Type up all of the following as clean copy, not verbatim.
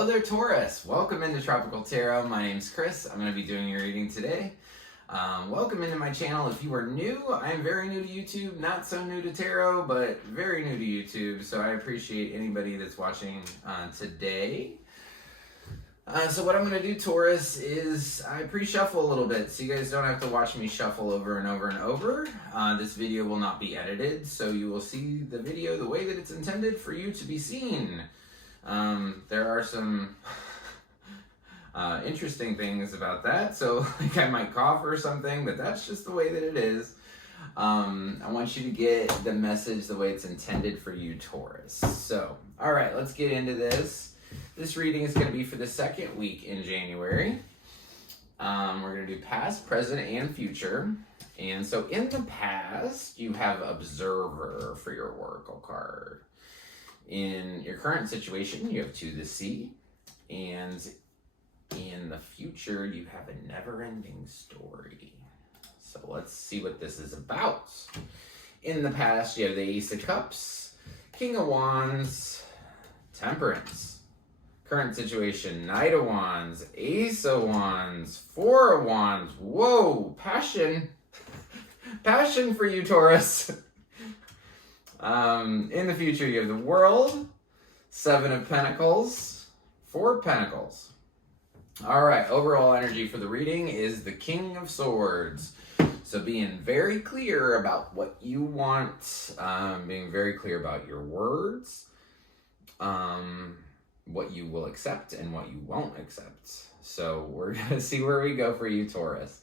Hello there, Taurus. Welcome into Tropical Tarot. My name's Chris. I'm going to be doing your reading today. Welcome into my channel. If you are new, I'm very new to YouTube. Not so new to tarot, but very new to YouTube. So I appreciate anybody that's watching today. So what I'm going to do, Taurus, is I pre-shuffle a little bit so you guys don't have to watch me shuffle over and over and over. This video will not be edited, so you will see the video the way that it's intended for you to be seen. There are some interesting things about that, so like I might cough or something, but that's just the way that it is. I want you to get the message the way it's intended for you, Taurus. So, all right, let's get into this. This reading is going to be for the second week in January. We're going to do past, present, and future. And so in the past, you have Observer for your Oracle card. In your current situation, you have To the Sea, and in the future, you have a never-ending story. So let's see what this is about. In the past, you have the Ace of Cups, King of Wands, Temperance. Current situation, Knight of Wands, Ace of Wands, Four of Wands. Whoa, passion. Passion for you, Taurus. In the future, you have the World, Seven of Pentacles, Four of Pentacles. All right, overall energy for the reading is the King of Swords. So being very clear about what you want, being very clear about your words, what you will accept and what you won't accept. So we're going to see where we go for you, Taurus.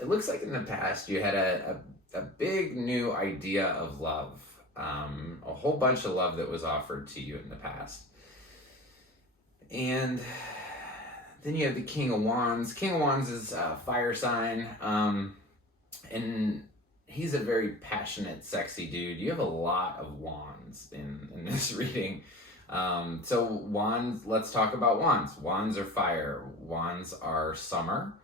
It looks like in the past you had a big new idea of love. A whole bunch of love that was offered to you in the past. And then you have the King of Wands. King of Wands is a fire sign. And he's a very passionate, sexy dude. You have a lot of wands in this reading. So wands, let's talk about wands. Wands are fire. Wands are summer.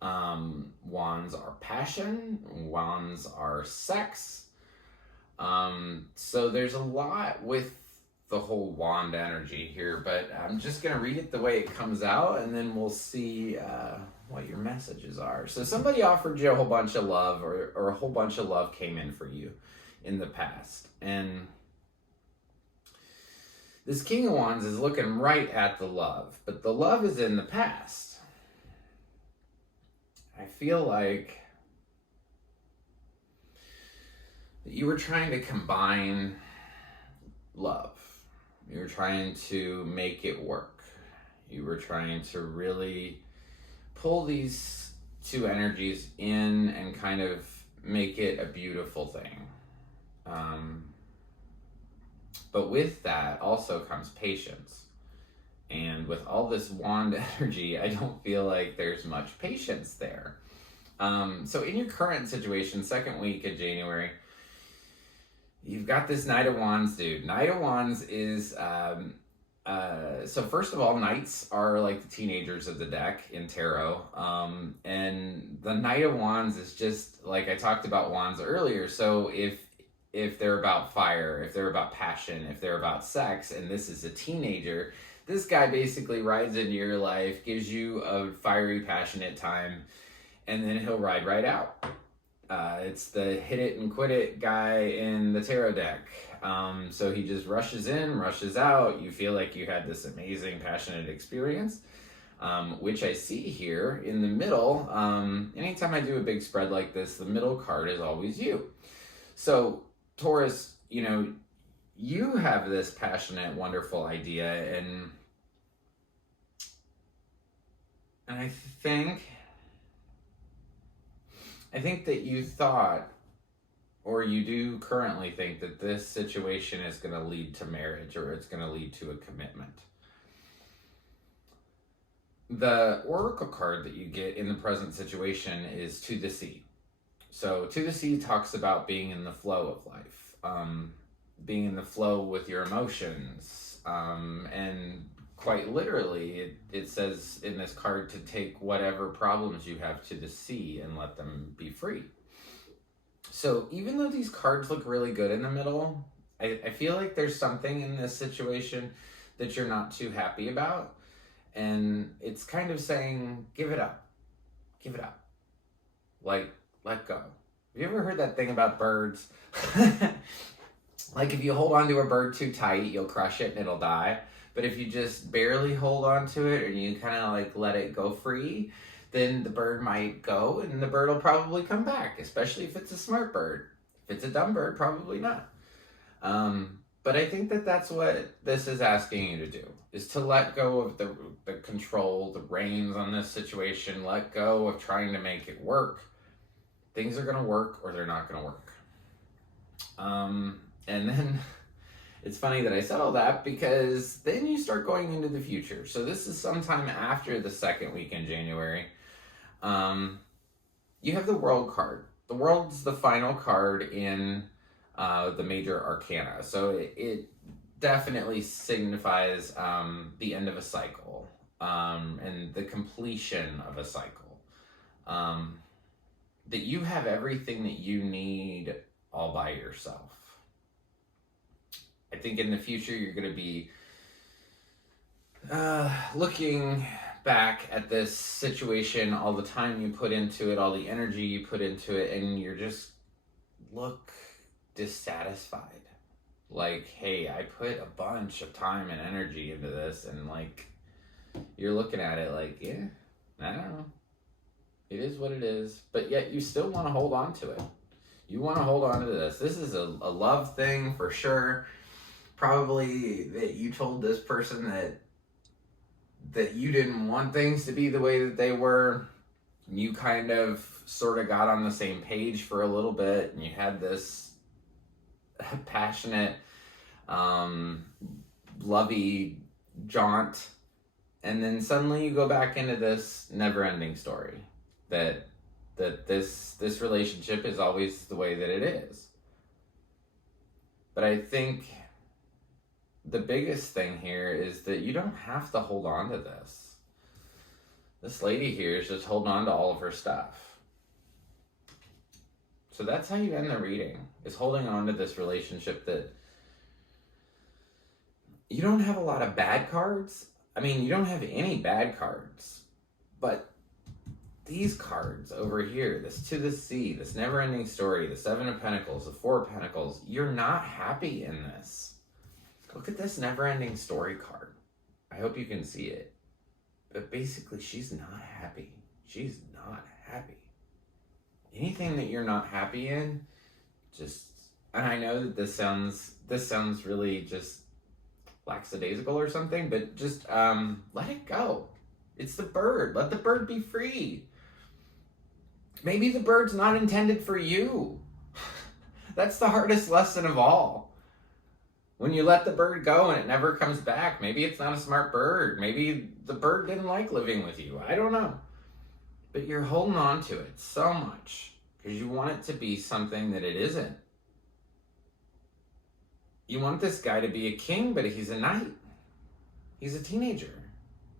Wands are passion. Wands are sex. So there's a lot with the whole wand energy here, but I'm just going to read it the way it comes out, and then we'll see what your messages are. So somebody offered you a whole bunch of love, or a whole bunch of love came in for you in the past. And this King of Wands is looking right at the love, but the love is in the past. I feel like you were trying to combine love. You were trying to make it work. You were trying to really pull these two energies in and kind of make it a beautiful thing. But with that also comes patience. And with all this wand energy, I don't feel like there's much patience there. So in your current situation, second week of January, you've got this Knight of Wands dude. Knight of Wands is, so first of all, Knights are like the teenagers of the deck in tarot. And the Knight of Wands is just, like I talked about wands earlier. So if they're about fire, if they're about passion, if they're about sex, and this is a teenager, this guy basically rides into your life, gives you a fiery, passionate time, and then he'll ride right out. It's the hit it and quit it guy in the tarot deck. So he just rushes in, rushes out. You feel like you had this amazing, passionate experience, which I see here in the middle. Anytime I do a big spread like this, the middle card is always you. So Taurus, you know, you have this passionate, wonderful idea, and I think that you thought, or you do currently think, that this situation is going to lead to marriage, or it's going to lead to a commitment. The Oracle card that you get in the present situation is To the Sea. So To the Sea talks about being in the flow of life, being in the flow with your emotions, and quite literally, it says in this card to take whatever problems you have to the sea and let them be free. So even though these cards look really good in the middle, I feel like there's something in this situation that you're not too happy about. And it's kind of saying, give it up. Give it up. Like, let go. Have you ever heard that thing about birds? Like, if you hold on to a bird too tight, you'll crush it and it'll die. But if you just barely hold on to it and you kind of like let it go free, then the bird might go and the bird will probably come back, especially if it's a smart bird. If it's a dumb bird, probably not. But I think that that's what this is asking you to do, is to let go of the control, the reins on this situation, let go of trying to make it work. Things are going to work or they're not going to work. And then it's funny that I said all that, because then you start going into the future. So this is sometime after the second week in January. You have the World card. The World's the final card in the major arcana. So it definitely signifies the end of a cycle, and the completion of a cycle. That you have everything that you need all by yourself. I think in the future you're going to be looking back at this situation, all the time you put into it, all the energy you put into it, and you're just look dissatisfied. Like, hey, I put a bunch of time and energy into this, and like, you're looking at it like, yeah, I don't know. It is what it is, but yet you still want to hold on to it. You want to hold on to this. This is a love thing for sure. Probably that you told this person that you didn't want things to be the way that they were. You kind of sort of got on the same page for a little bit, and you had this passionate, lovey jaunt, and then suddenly you go back into this never-ending story that this relationship is always the way that it is. But I think the biggest thing here is that you don't have to hold on to this. This lady here is just holding on to all of her stuff. So that's how you end the reading, is holding on to this relationship that you don't have a lot of bad cards. I mean, you don't have any bad cards, but these cards over here, this To the Sea, this never-ending story, the Seven of Pentacles, the Four of Pentacles, you're not happy in this. Look at this never-ending story card. I hope you can see it. But basically, she's not happy. She's not happy. Anything that you're not happy in, just, and I know that this sounds really just lackadaisical or something, but just let it go. It's the bird. Let the bird be free. Maybe the bird's not intended for you. That's the hardest lesson of all. When you let the bird go and it never comes back, maybe it's not a smart bird. Maybe the bird didn't like living with you. I don't know. But you're holding on to it so much because you want it to be something that it isn't. You want this guy to be a king, but he's a knight. He's a teenager.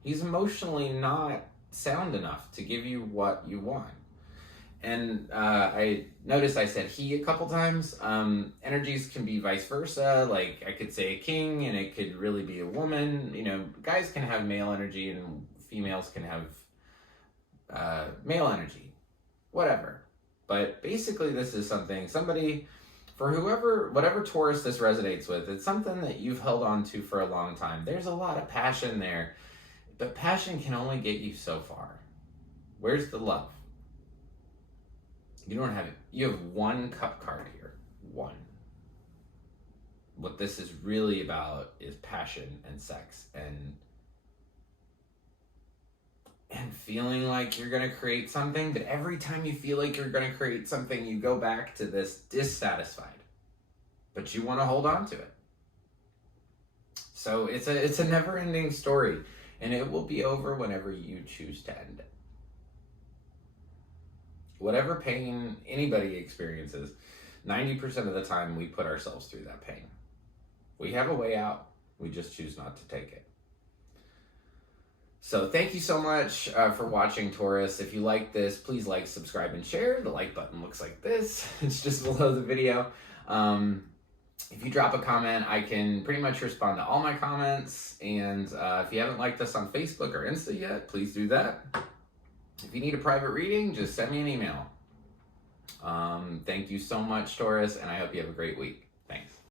He's emotionally not sound enough to give you what you want. And I noticed I said he a couple times. Energies can be vice versa. Like, I could say a king and it could really be a woman. You know, guys can have male energy and females can have male energy. Whatever. But basically this is somebody, for whatever Taurus this resonates with, it's something that you've held on to for a long time. There's a lot of passion there, but passion can only get you so far. Where's the love? You don't have it. You have one cup card here. One. What this is really about is passion and sex and feeling like you're going to create something, but every time you feel like you're going to create something, you go back to this dissatisfied. But you want to hold on to it. So it's a never-ending story, and it will be over whenever you choose to end it. Whatever pain anybody experiences, 90% of the time we put ourselves through that pain. We have a way out. We just choose not to take it. So thank you so much for watching, Taurus. If you like this, please like, subscribe, and share. The like button looks like this. It's just below the video. If you drop a comment, I can pretty much respond to all my comments. And if you haven't liked us on Facebook or Insta yet, please do that. If you need a private reading, just send me an email. Thank you so much, Taurus, and I hope you have a great week.